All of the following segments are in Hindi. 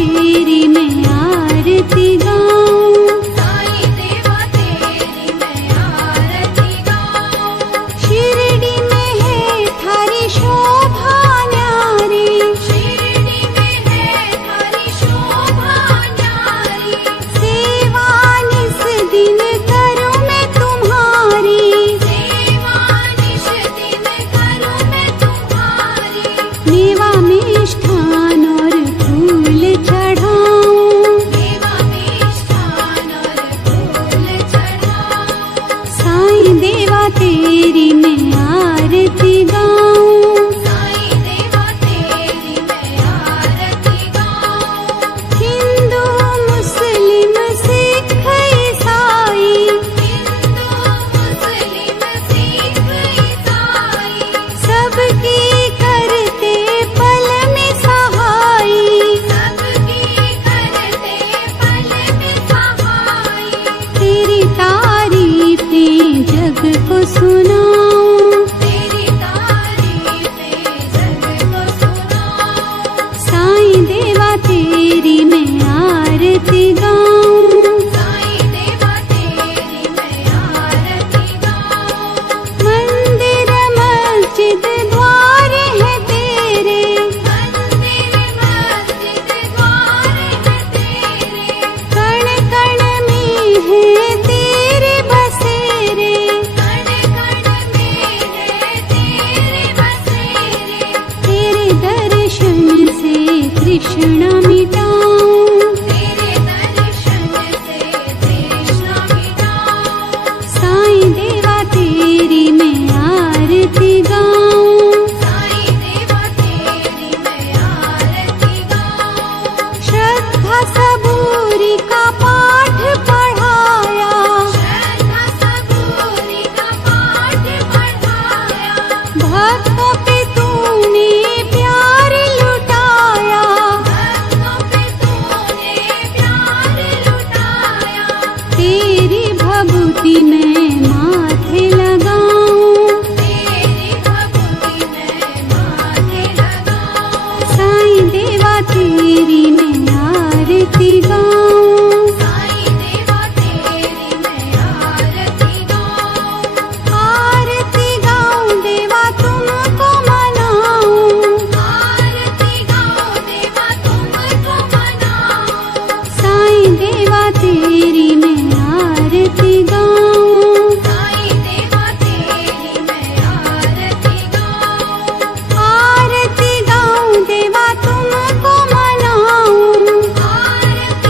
तेरी मैं आरती गाऊं, साईं देवा तेरी मैं आरती गाऊं। शिरडी में है थारी शोभा न्यारी, शिरडी में है थारी शोभा न्यारी, सेवा निस दिन करूं मैं तुम्हारी, सेवा निश दिन करूं मैं तुम्हारी। मेवा मिष्ठान और फूल चढ़ाऊं, देवा मिष्ठान और फूल चढ़ाऊं, साईं देवा तेरी मैं आरती गाऊं, साईं देवा तेरी मैं आरती गाऊं। हिंदू मुस्लिम सिख ईसाई, हिंदू मुस्लिम सिख ईसाई, सबकी करते पल में सहाई, सबकी करते पल में सहाई। तेरी तारीफें जग को सुनाऊं, तेरी तारीफें जग को सुनाऊं, साईं देवा तेरी मैं आरती गाऊं, साईं देवा तेरी मैं आरती गाऊं। मंदिर मस्जिद द्वार है तेरे, मंदिर मस्जिद द्वार है तेरे, कण कण में है तेरे बसेरे, कण कण में है तेरे बसेरे। तेरे दर्शन से तृष्णा मिटाऊं, तेरे दर्शन से तृष्णा मिटाऊं, साईं देवा तेरी मैं आरती गाऊं, साईं देवा तेरी मैं आरती गाऊं। श्रद्धा सबूरी का पाठ पढ़ाया, श्रद्धा सबूरी का पाठ पढ़ाया, भक्तों पे तूने प्यार लुटाया, भक्तों पे तूने प्यार लुटाया। तेरी भभूति मैं माथे लगाऊं, तेरी भक्ति मैं माथे लगाऊं, साईं देवा तेरी मैं आरती गाऊं, साईं देवा तेरी मैं आरती गाऊं। आरती गाऊं देवा तुमको मनाऊं, आरती गाऊं देवा तुमको मनाऊं, साईं देवा तेरी मैं आरती गाऊं, साईं देवा तेरी मैं आरती गाऊं। आरती गाऊं देवा तुमको मनाऊं, आरती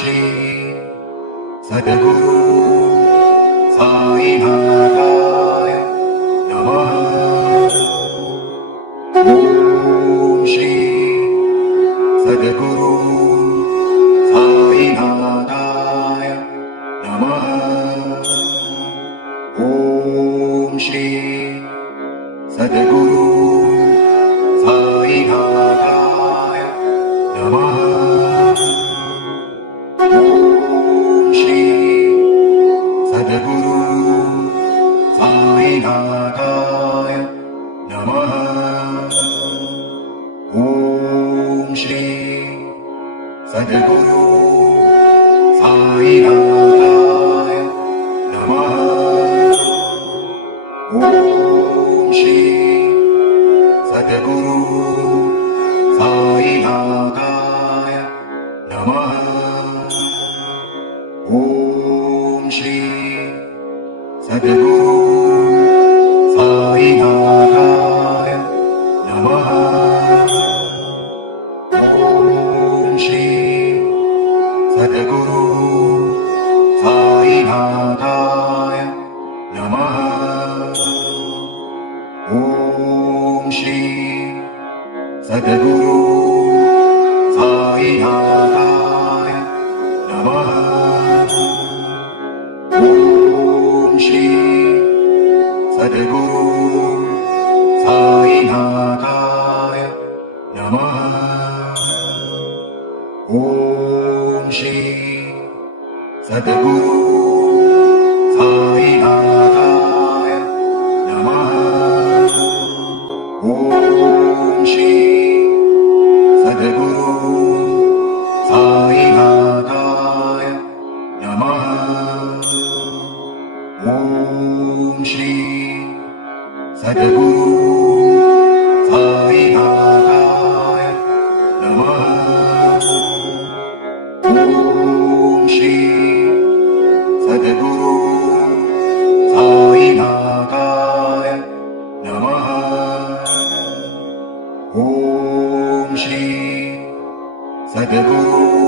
श्री सद्गुरु साईनाथाय नमः। ॐ श्री सद्गुरु साईनाथाय नमः। ॐ श्री सद्गुरु साईनाथाय नमः। ॐ श्री सद्गुरु साईनाथाय नमः। ॐ श्री सद्गुरु साईनाथाय नमः। ॐ श्री सद्गुरु साईनाथाय नमः। ॐ श्री सद्गुरु साईनाथाय नमः। ॐ श्री सद्गुरु साईनाथाय नमः। ॐ श्री सद्गुरु साईनाथाय नमः। ॐ श्री सद्गुरु साईनाथाय नमः। ॐ श्री सद्गुरु साईनाथाय नमः। ॐ श्री सद्गुरु साईनाथाय नमः। ॐ श्री सद्गुरु साईनाथाय नमः। ॐ श्री सद्गुरु साईनाथाय नमः। ॐ श्री सद्गुरु